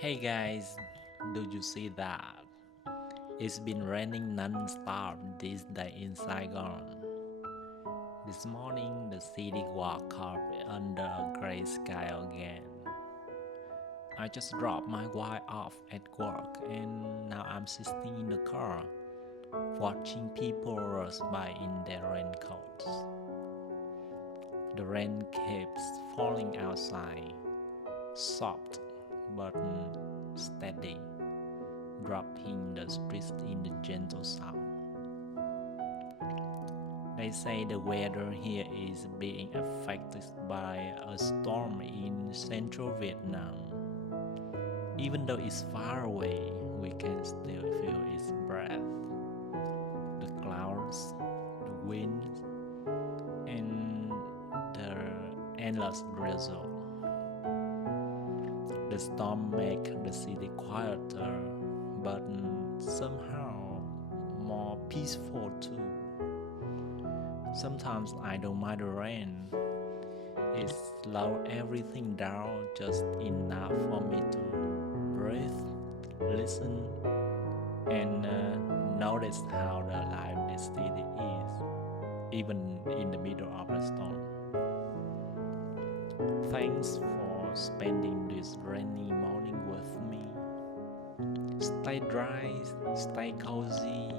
Hey guys, do you see that? It's been raining non-stop this day in Saigon. This morning the city woke up under a grey sky again. I just dropped my wife off at work and now I'm sitting in the car watching people rush by in their raincoats. The rain keeps falling outside, soft but steady, dropping the streets in the gentle sound. They say the weather here is being affected by a storm in central Vietnam. Even though it's far away, we can still feel its breath. The clouds, the wind, and the endless drizzle. The storm makes the city quieter, but somehow more peaceful too. Sometimes I don't mind the rain. It slows everything down just enough for me to breathe, listen, and notice how the life the city is, even in the middle of the storm. Thanks for spending this rainy morning with me. Stay dry, stay cozy,